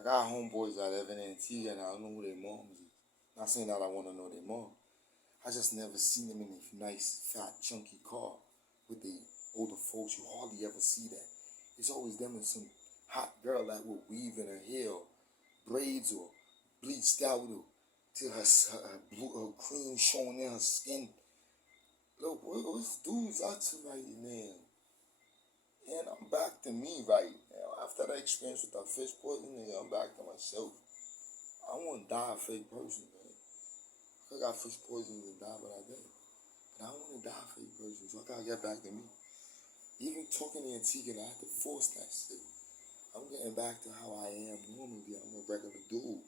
I got homeboys that live in Antigua and I don't know who their moms is. Not saying that I want to know their mom. I just never seen them in a nice, fat, chunky car with the older folks. You hardly ever see that. It's always them and some hot girl that will weave in her hair, or braids, or bleached out, or till her blue, her cream showing in her skin. Look, what's dudes out to right now? And I'm back to me right now. After that experience with that fish poisoning, I'm back to myself. I want to die a fake person, man. I got fish poisoning and die, but I didn't. But I don't want to die a fake person, so I gotta get back to me. Even talking to Antigua, I had to force that shit. I'm getting back to how I am normally. I'm a regular dude.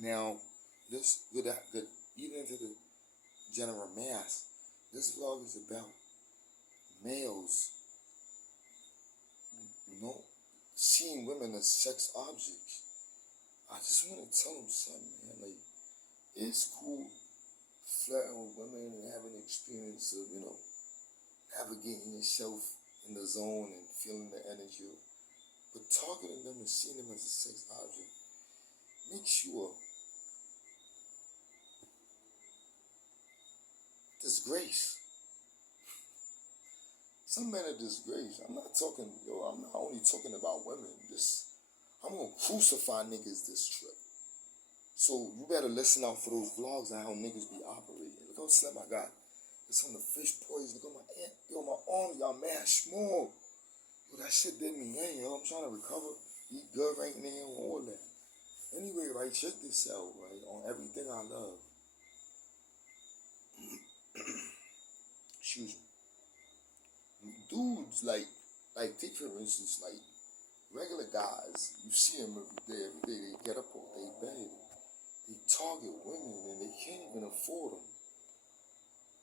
Now, this with that, even into the general mass, this vlog is about males, seeing women as sex objects. I just want to tell them something, man. Like, it's cool flirting with women and having an experience of, navigating yourself in the zone and feeling the energy. But talking to them and seeing them as a sex object, make sure disgrace. Some men are disgrace. I'm not only talking about women. I'm gonna crucify niggas this trip. So you better listen out for those vlogs on how niggas be operating. Look how slim I got. It's on the fish poison. Look at my aunt. Yo, my arm got mad small. Yo, that shit did me in, yo. I'm trying to recover. Eat good right now, all that. Anyway, right, check this out, right, on everything I love. Excuse me. Dudes, take for instance, like, regular guys, you see them every day they get up off their bed. They target women and they can't even afford them.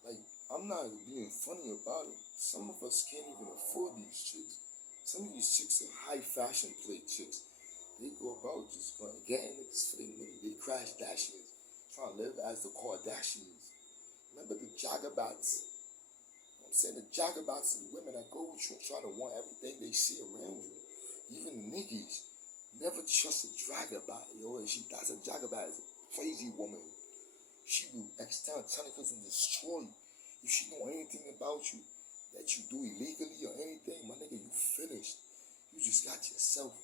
Like, I'm not being funny about it. Some of us can't even afford these chicks. Some of these chicks are high fashion plate chicks. They go about just getting niggas for their money. They crash dashers, trying to live as the Kardashians. Remember the Jagabats? I'm saying the Jagabats are the women that go with you trying to want everything they see around you. Even niggas never trust a Jagabat, yo. And that's a Jagabat is a crazy woman. She will extend tentacles and destroy you. If she know anything about you that you do illegally or anything, my nigga, you finished. You just got yourself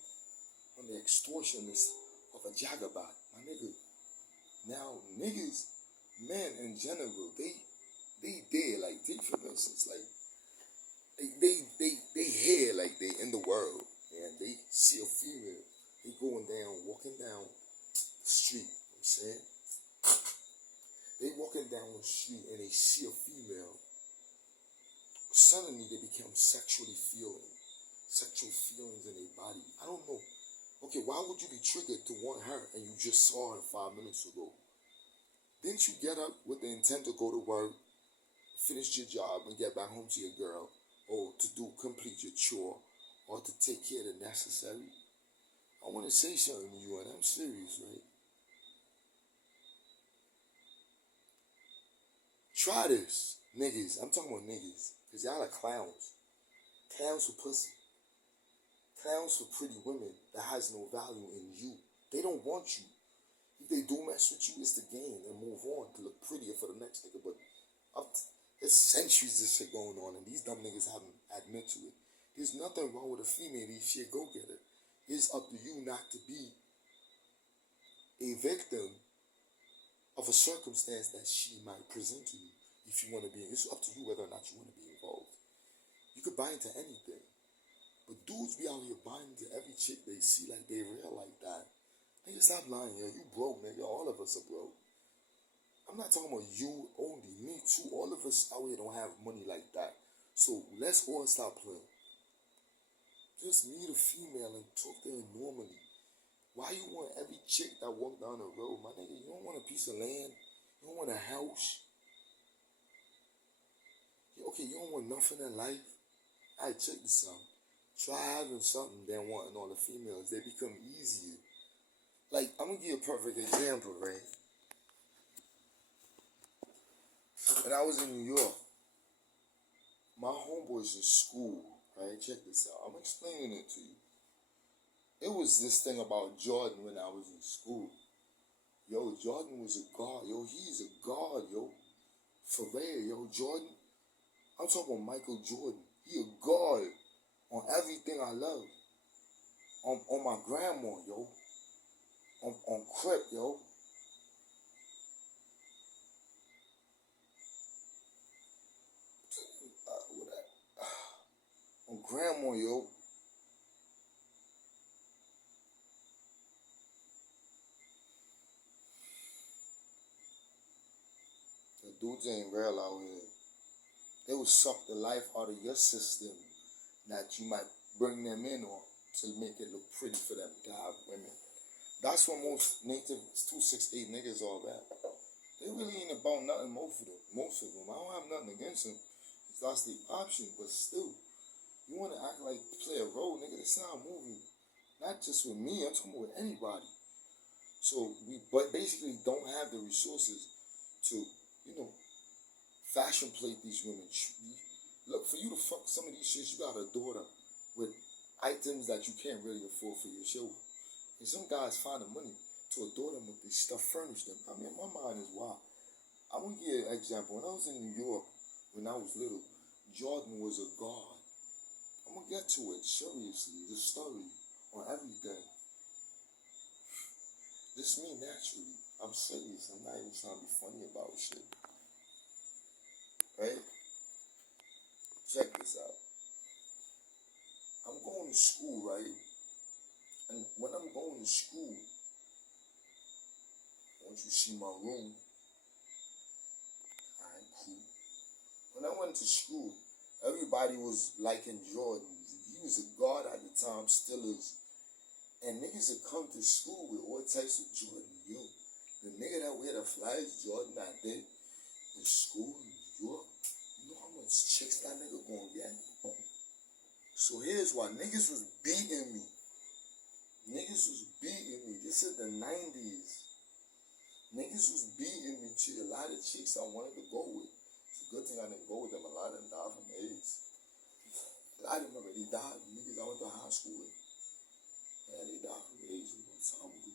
on the extortionist of a Jagabat, my nigga. Now, niggas, men in general, they there, like, take for instance, like, they here, like, they in the world, and they see a female, they walking down the street, you know what I'm saying? They walking down the street and they see a female, suddenly they become sexual feelings in their body. I don't know. Okay, why would you be triggered to want her and you just saw her 5 minutes ago? Didn't you get up with the intent to go to work, finish your job, and get back home to your girl, or to complete your chore, or to take care of the necessary? I want to say something to you, and I'm serious, right? Try this, niggas. I'm talking about niggas, because y'all are clowns. Clowns for pussy. Clowns for pretty women that has no value in you. They don't want you. If they do mess with you, it's the game and move on to look prettier for the next nigga. But there's centuries this shit going on, and these dumb niggas haven't admit to it. There's nothing wrong with a female if she a go-getter. It's up to you not to be a victim of a circumstance that she might present to you. If you want to be, it's up to you whether or not you want to be involved. You could buy into anything. But dudes be out here buying into every chick they see like they real like that. Nigga, stop lying, yo. You broke, nigga. All of us are broke. I'm not talking about you only. Me too. All of us out here don't have money like that. So let's all stop playing. Just meet a female and talk to her normally. Why you want every chick that walk down the road? My nigga, you don't want a piece of land. You don't want a house. Okay, you don't want nothing in life. Alright, check this out. Try having something than wanting all the females. They become easier. Like, I'm gonna give you a perfect example, right? When I was in New York, my homeboys in school, right? Check this out. I'm explaining it to you. it was this thing about Jordan when I was in school. Yo, Jordan was a god. Yo, he's a god, yo. For real, yo, Jordan. I'm talking about Michael Jordan. He a god on everything I love. On my grandma, yo. On Crip, yo. On grandma, yo. The dudes ain't real out here. They will suck the life out of your system that you might bring them in on to make it look pretty for them to have women. That's what most native 268 niggas are about. They really ain't about nothing, most of them. Most of them. I don't have nothing against them. That's the option, but still, you want to act like play a role, nigga. It's not a movie. Not just with me, I'm talking about with anybody. So we but basically don't have the resources to, you know, fashion plate these women. Look, for you to fuck some of these shits, you got a daughter with items that you can't really afford for your children. And some guys find the money to adore them with this stuff, furnish them. I mean, my mind is wild. I'm gonna give you an example. When I was in New York, when I was little, Jordan was a god. I'm gonna get to it seriously. The story on everything. This me naturally. I'm serious. I'm not even trying to be funny about shit. Right? Check this out. I'm going to school, right? And when I'm going to school, once you see my room, alright, cool. When I went to school, everybody was liking Jordans. He was a god at the time, still is. And niggas would come to school with all types of Jordan. Yo, the nigga that wear the flyest Jordan I did in school in New York, you know how much chicks that nigga gonna get? So here's why. Niggas was beating me. Niggas was beating me. This is the 90s. Niggas was beating me to a lot of chicks I wanted to go with. It's a good thing I didn't go with them. A lot of them died from AIDS. A lot of them already died. Niggas I went to high school with. Yeah, they died from AIDS a long time ago.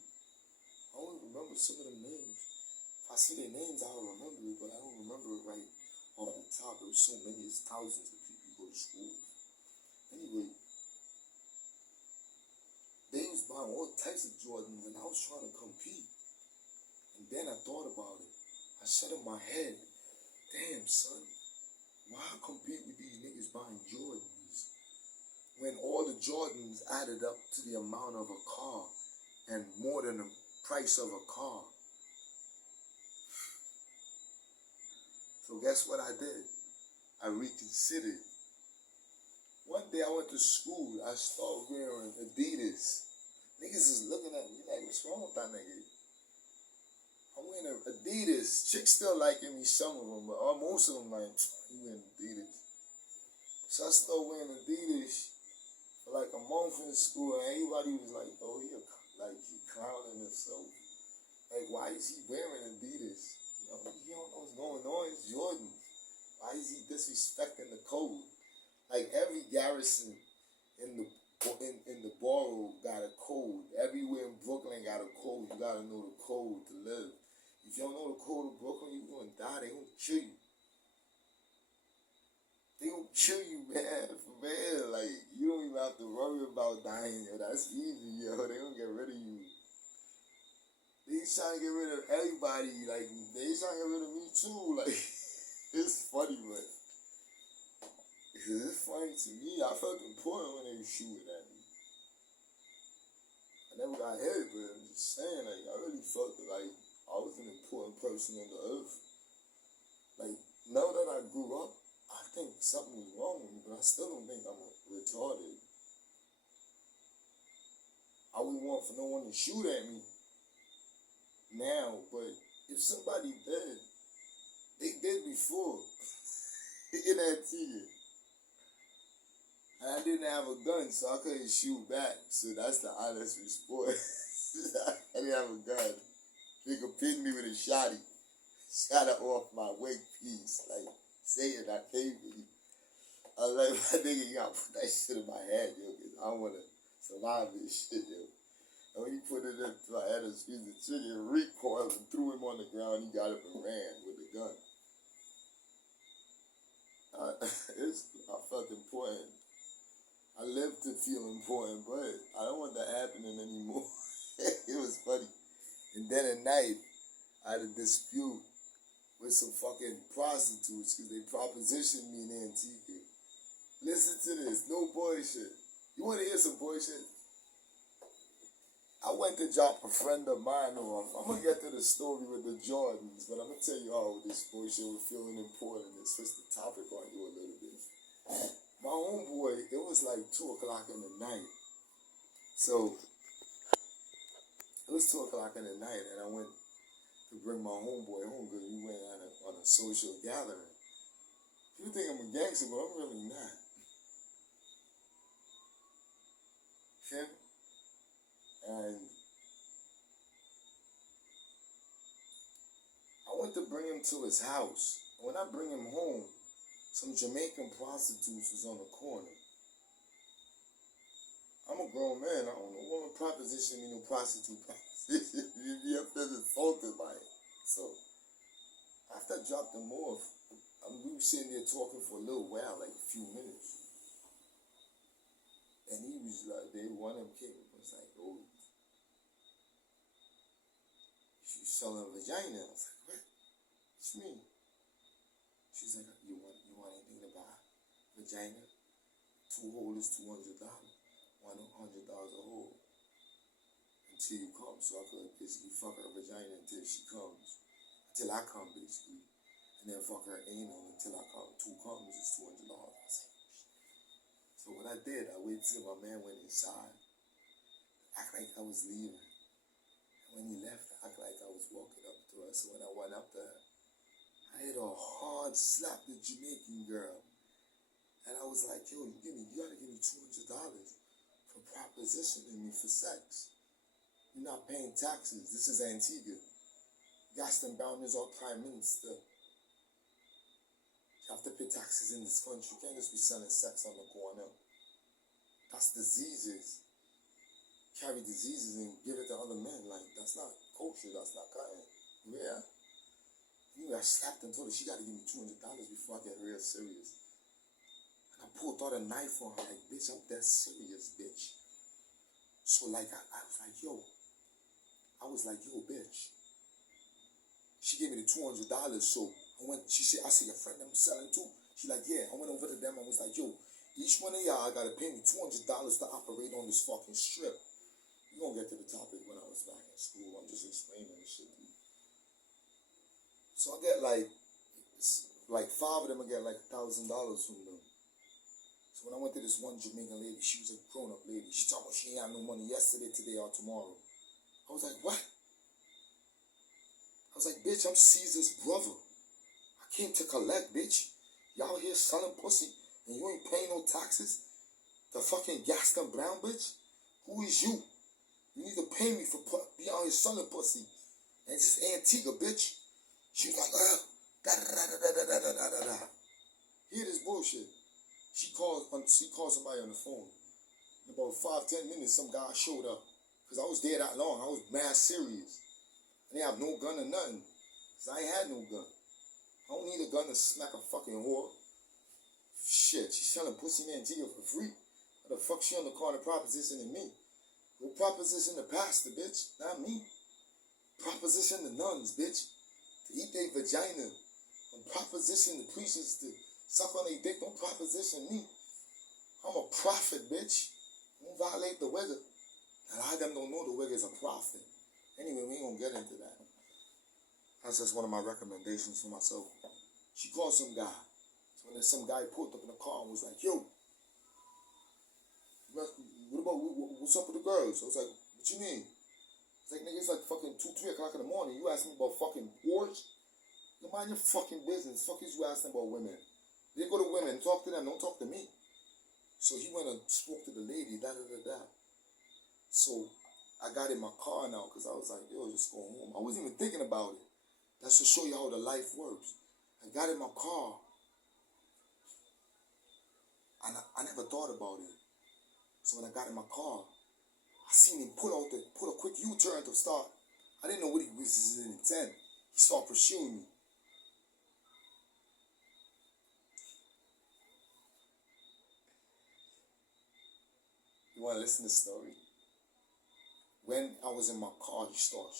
I don't remember some of them names. If I see their names, I'll remember it, but I don't remember it right off the top. There was so many, it's thousands of people you go to school with. Anyway, they was buying all types of Jordans, and I was trying to compete. And then I thought about it. I said in my head, damn, son, why compete with these niggas buying Jordans when all the Jordans added up to the amount of a car and more than the price of a car? So guess what I did? I reconsidered. One day I went to school, I started wearing Adidas. Niggas is looking at me like, what's wrong with that nigga? I'm wearing Adidas. Chicks still liking me, some of them, but most of them like, you wearing Adidas. So I started wearing Adidas for like a month in school, and everybody was like, oh, he clowning himself. Like, why is he wearing Adidas? You know, he don't know what's going on. It's Jordan. Why is he disrespecting the code? Like, every garrison in the borough got a code. Everywhere in Brooklyn got a code. You gotta know the code to live. If you don't know the code of Brooklyn, you're gonna die. They gonna kill you. They gonna kill you, man. For real. Like, you don't even have to worry about dying, yo. That's easy, yo. They gonna get rid of you. They trying to get rid of everybody. Like, they trying to get rid of me too. Like, it's funny, but it's funny to me. I felt important when they were shooting at me. I never got hit, but I'm just saying, like, I really felt that, like, I was an important person on the earth. Like, now that I grew up, I think something was wrong with me, but I still don't think I'm retarded. I wouldn't want for no one to shoot at me now, but if somebody did, they did before in Antigua. And I didn't have a gun, so I couldn't shoot back. So that's the honest response. I didn't have a gun. They could pin me with a shotty. Shot it off my wig piece. Like, saying I came for you. I was like, my nigga, you gotta put that shit in my head, yo, because I don't want to survive this shit, yo. And when he put it into my head, the chicken recoiled and threw him on the ground. He got up and ran with the gun. I felt important. I lived to feel important, but I don't want that happening anymore. It was funny. And then at night, I had a dispute with some fucking prostitutes because they propositioned me in Antigua. Listen to this, no bullshit. You want to hear some bullshit? I went to drop a friend of mine off. I'm going to get to the story with the Jordans, but I'm going to tell you how this bullshit was feeling important and switch the topic on you a little bit. My homeboy, it was like 2 o'clock in the night. So, it was 2 o'clock in the night, and I went to bring my homeboy home because we went on a social gathering. You think I'm a gangster, but I'm really not. Okay? And I went to bring him to his house. When I bring him home, some Jamaican prostitutes was on the corner. I'm a grown man. I don't know. Woman proposition, you know, prostitute proposition. You feel insulted by it. So, after I dropped him off, we were sitting there talking for a little while, like a few minutes. And he was like, one of them came up and was like, oh, she's selling a vagina. I was like, what? What you mean? She's like, you want anything to buy? Vagina? 2 holes is $200. $100 a hole. Until you come. So I could basically fuck her vagina until she comes. Until I come, basically. And then fuck her anal until I come. 2 comes is $200. So what I did, I waited till my man went inside. Act like I was leaving. And when he left, I act like I was walking up to her. So when I went up there, I hit a hard slap the Jamaican girl. And I was like, yo, you gotta give me $200 for propositioning me for sex. You're not paying taxes. This is Antigua. Gaston Brown is our prime minister. You have to pay taxes in this country. You can't just be selling sex on the corner. That's diseases. Carry diseases and give it to other men. Like, that's not culture. That's not cutting. Yeah. Anyway, I slapped and told her she got to give me $200 before I get real serious. And I pulled out a knife on her. Like, bitch, I'm that serious, bitch. So, like, I was like, yo, bitch. She gave me the $200, so I said, your friend I'm selling too? She like, yeah. I went over to them and was like, yo, each one of y'all gotta pay me $200 to operate on this fucking strip. We're gonna get to the topic when I was back in school. I'm just explaining this shit to you. So I get like 5 of them, I get like $1,000 from them. So when I went to this one Jamaican lady, she was a grown-up lady. She told me she ain't had no money yesterday, today, or tomorrow. I was like, what? I was like, bitch, I'm Caesar's brother. I came to collect, bitch. Y'all here selling pussy and you ain't paying no taxes? The fucking Gaston Brown, bitch? Who is you? You need to pay me for being out here selling pussy. And it's just Antigua, bitch. She was like, da-da-da-da-da-da-da-da-da. Hear this bullshit. She called somebody on the phone. In about 5-10 minutes, some guy showed up. Because I was there that long. I was mad serious. I didn't have no gun or nothing. Because I ain't had no gun. I don't need a gun to smack a fucking whore. Shit, she's selling pussy in Antigua for free. What the fuck she on the corner propositioning me? Go proposition the pastor, bitch. Not me. Proposition the nuns, bitch. To eat their vagina. And proposition the preachers to suck on their dick. Don't proposition me. I'm a prophet, bitch. Don't violate the wigger. A lot of them don't know the wigger is a prophet. Anyway, we ain't gonna get into that. That's just one of my recommendations for myself. She called some guy. So when some guy pulled up in the car and was like, yo, what's up with the girls? I was like, what you mean? It's like, nigga, it's like fucking 2-3 o'clock in the morning. You asking me about fucking whores? You mind your fucking business. Fuck is you asking about women? They go to women, talk to them, don't talk to me. So he went and spoke to the lady, da-da-da-da. So I got in my car now because I was like, yo, just go home. I wasn't even thinking about it. That's to show you how the life works. I got in my car. And I never thought about it. So when I got in my car, seen him pull a quick U-turn to start. I didn't know what he was his intent. He started pursuing me. You want to listen to the story? When I was in my car, he started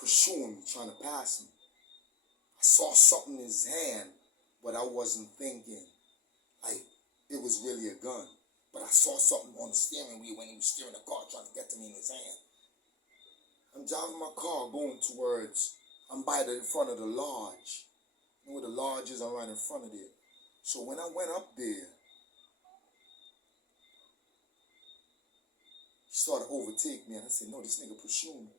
pursuing me, trying to pass me. I saw something in his hand, but I wasn't thinking like it was really a gun. But I saw something on the steering wheel when he was steering the car, trying to get to me in his hand. I'm driving my car going towards, I'm by the front of the lodge. You know where the lodge is? I'm right in front of there. So when I went up there, he started to overtake me, and I said, no, this nigga pursuing me.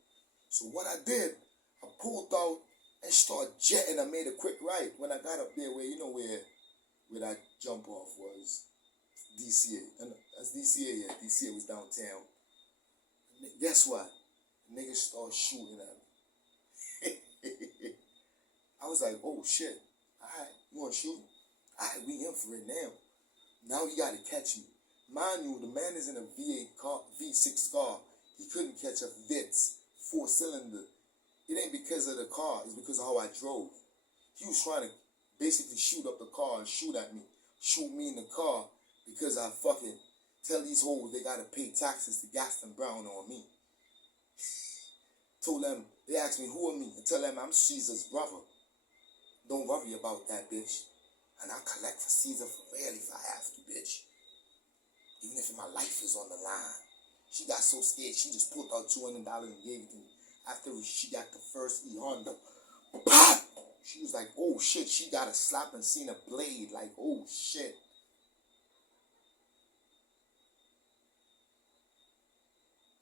So what I did, I pulled out and started jetting. I made a quick right. When I got up there where, you know where that jump off was, DCA. That's DCA, yeah. DCA was downtown. Guess what? Niggas started shooting at me. I was like, oh shit. Alright, you wanna shoot? Alright, we in for it now. Now he gotta catch me. Mind you, the man is in a V8 car, V6 car. He couldn't catch a Vitz 4-cylinder. It ain't because of the car, it's because of how I drove. He was trying to basically shoot up the car and shoot at me. Shoot me in the car because I fucking tell these hoes they gotta pay taxes to Gaston Brown on me. Told them, they asked me, who are me? And tell them I'm Caesar's brother. Don't worry about that, bitch. And I'll collect for Caesar for real if I have to, bitch. Even if my life is on the line. She got so scared, she just pulled out $200 and gave it to me. After she got the first E Honda. Pop! She was like, oh shit, she got a slap and seen a blade. Like, oh shit.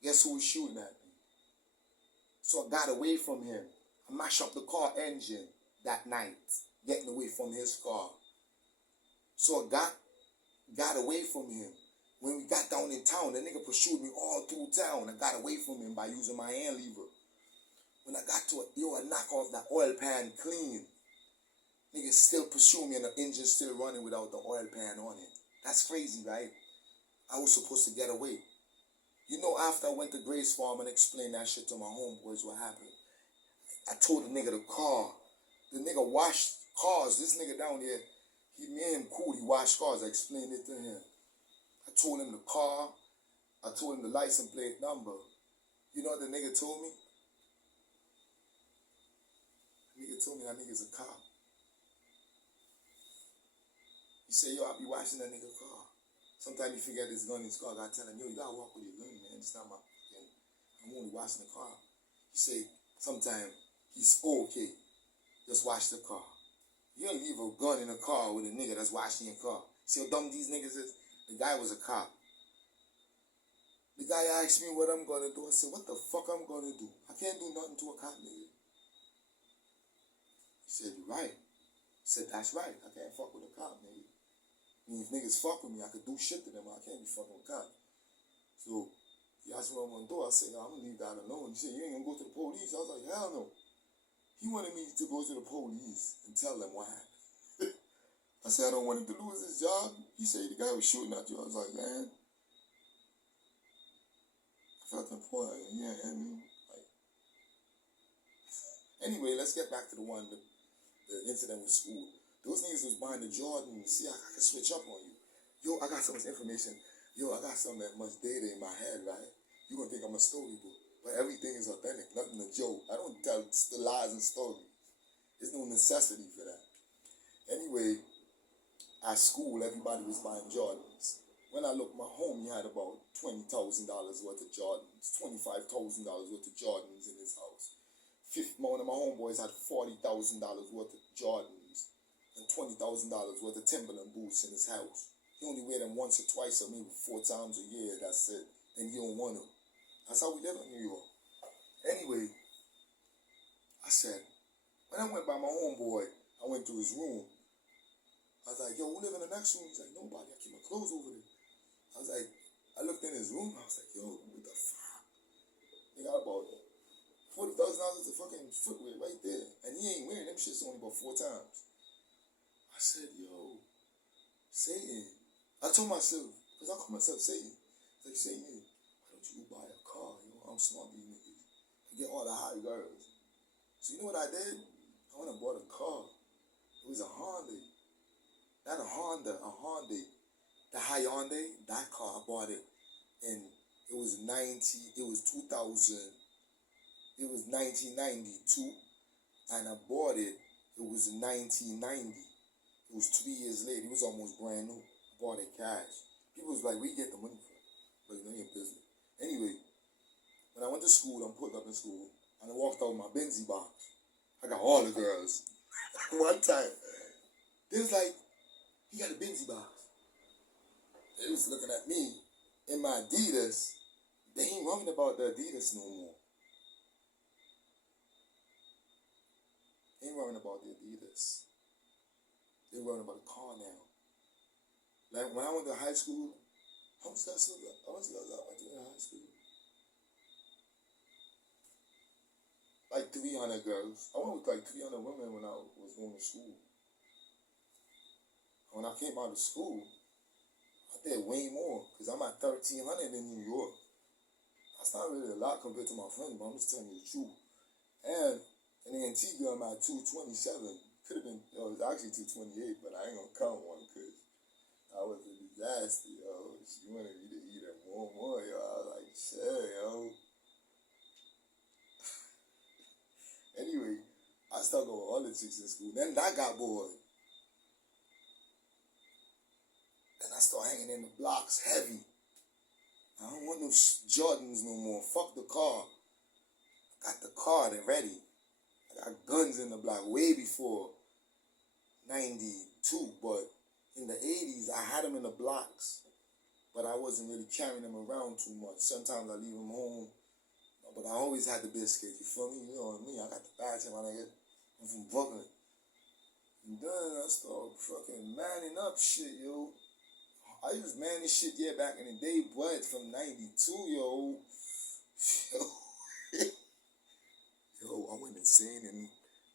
Guess who was shooting at me? So I got away from him. I mashed up the car engine that night, getting away from his car. So I got away from him. When we got down in town, the nigga pursued me all through town. I got away from him by using my hand lever. When I got to it, I knock off that oil pan clean. Niggas still pursue me and the engine's still running without the oil pan on it. That's crazy, right? I was supposed to get away. You know, after I went to Grace Farm and explained that shit to my homeboys, what happened? I told the nigga the car. The nigga washed cars. This nigga down here, me and him cool, he washed cars. I explained it to him. I told him the car. I told him the license plate number. You know what the nigga told me? The nigga told me that nigga's a cop. He said, yo, I'll be washing that nigga car. Sometimes he forget his gun in his car. I gotta tell him, yo, you gotta walk with your gun, man. It's not my fucking, I'm only washing the car. He say, sometimes he's okay. Just wash the car. You don't leave a gun in a car with a nigga that's washing your car. See how dumb these niggas is? The guy was a cop. The guy asked me what I'm gonna do. I said, what the fuck I'm gonna do? I can't do nothing to a cop, nigga. He said, you're right. I said, that's right. I can't fuck with a cop, nigga. I mean, if niggas fuck with me, I could do shit to them. I can't be fucking with cops. So he asked me what I'm gonna do. I said, no, I'm gonna leave that alone. He said, you ain't gonna go to the police? I was like, hell no. He wanted me to go to the police and tell them what happened. I said, I don't want him to lose his job. He said, the guy was shooting at you. I was like, man, I felt important. Yeah, I mean, like. Anyway, let's get back to the incident with school. Those niggas was buying the Jordan. See, I can switch up on you. Yo, I got so much information. Yo, I got so much data in my head, right? You gonna think I'm a storybook. But everything is authentic, nothing a joke. I don't tell the lies and stories. There's no necessity for that. Anyway, at school, everybody was buying Jordans. When I looked, my homie had about $20,000 worth of Jordans, $25,000 worth of Jordans in his house. One of my homeboys had $40,000 worth of Jordans and $20,000 worth of Timberland boots in his house. He only wear them once or twice or maybe 4 times a year, that's it. And he don't want them. That's how we live in New York. Anyway, I said, when I went by my homeboy, I went to his room. I was like, yo, who live in the next room? He's like, nobody, I keep my clothes over there. I was like, I looked in his room, I was like, yo, what the fuck? He got about $40,000 of fucking footwear right there. And he ain't wearing them shits only about 4 times. I said, yo, Satan. I told myself, because I call myself Satan. It's like, Satan, why don't you buy a car, I'm smart these niggas. I get all the hot girls. So you know what I did? I went and bought a car. It was a Honda. Not a Honda, a Hyundai. The Hyundai, that car, I bought it. And it was 1992. And I bought it, it was in 1990. It was 3 years later. It was almost brand new. I bought it cash. People was like, where you get the money from? But you know your business. Anyway, when I went to school, I'm put up in school, and I walked out with my Benzie box. I got all the girls. One time, they was like, he got a Benzie box. They was looking at me in my Adidas. They ain't worrying about the Adidas no more. They ain't worrying about the Adidas. They worrying about the car now. Like when I went to high school, how much guys I went to high school? Like 300 girls. I went with like 300 women when I was going to school. When I came out of school, I did way more because I'm at 1,300 in New York. That's not really a lot compared to my friends, but I'm just telling you the truth. And in Antigua, I'm at 227. Could have been, it was actually 228, but I ain't gonna count one because I was a disaster, yo. She wanted me to eat her more, yo. I was like, shit, yo. Anyway, I started going with all the chicks in school. Then I got bored. And I started hanging in the blocks heavy. I don't want no Jordans no more. Fuck the car. I got the car, they're ready. I got guns in the block way before 92, but in the 80s, I had them in the blocks, but I wasn't really carrying them around too much. Sometimes I leave them home, but I always had the biscuits, you feel me? You know what I mean? I got the badge, my nigga. I'm from Brooklyn. And then I started fucking manning up shit, yo. I used manning shit, yeah, back in the day, but from 92, yo. Yo, I went insane in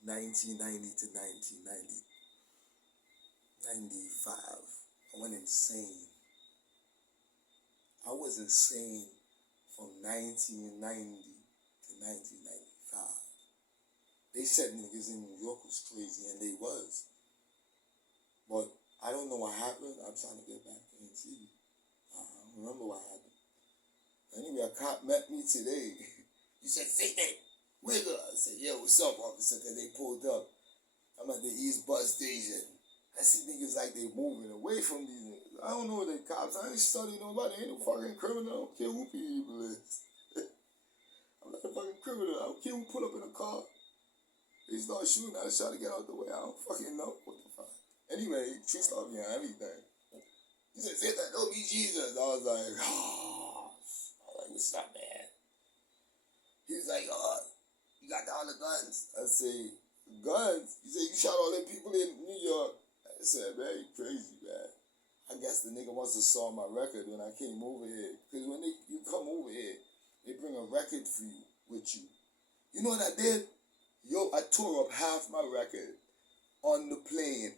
1990 to 1995. I went insane. I was insane from 1990 to 1995. They said niggas in New York was crazy, and they was. But I don't know what happened. I'm trying to get back to NT. I don't remember what happened. Anyway, a cop met me today. He said, say that. Wiggle. I said, yo, what's up, officer? Because they pulled up. I'm at the East Bus Station. I see niggas like they moving away from these niggas. I don't know the cops. I ain't studying nobody. I ain't no fucking criminal. I don't care who people is. I'm not a fucking criminal. I don't care who pull up in a car. They start shooting. I just try to get out the way. I don't fucking know. What the fuck? Anyway, she stopped me on everything. He said, say that, don't be Jesus. I was like, oh. I was like, what's up, man? He was like, oh, you got all the guns. I say, guns? He said, you shot all them people in New York. I said, man, you crazy, man. I guess the nigga must have saw my record when I came over here. Because when you come over here, they bring a record for you, with you. You know what I did? Yo, I tore up half my record on the plane.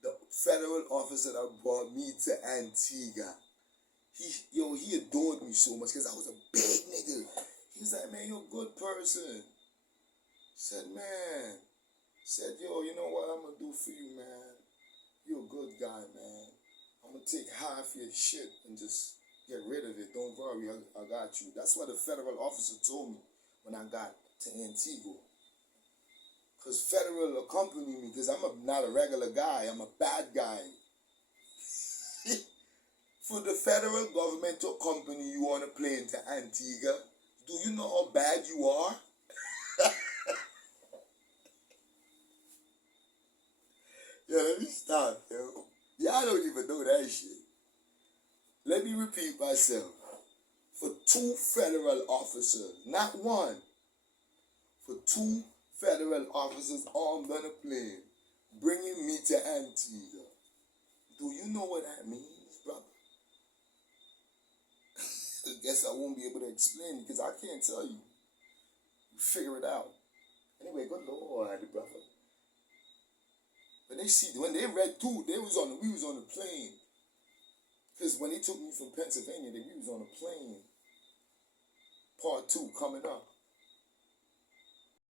The federal officer that brought me to Antigua. He adored me so much because I was a big nigga. He was like, man, you're a good person. Said, yo, you know what I'm going to do for you, man? You're a good guy, man. I'm going to take half your shit and just get rid of it. Don't worry, I got you. That's what the federal officer told me when I got to Antigua. Because federal accompanied me because I'm not a regular guy. I'm a bad guy. For the federal government to accompany you on a plane to Antigua, do you know how bad you are? Yo, let me stop, yo. Y'all don't even know that shit. Let me repeat myself. For 2 federal officers, not one, for 2 federal officers armed on a plane, bringing me to Antigua. Do you know what that means, brother? I guess I won't be able to explain because I can't tell you. You figure it out. Anyway, good Lord, brother. When they read through, we was on the plane. Because when they took me from Pennsylvania, we was on a plane. Part 2 coming up.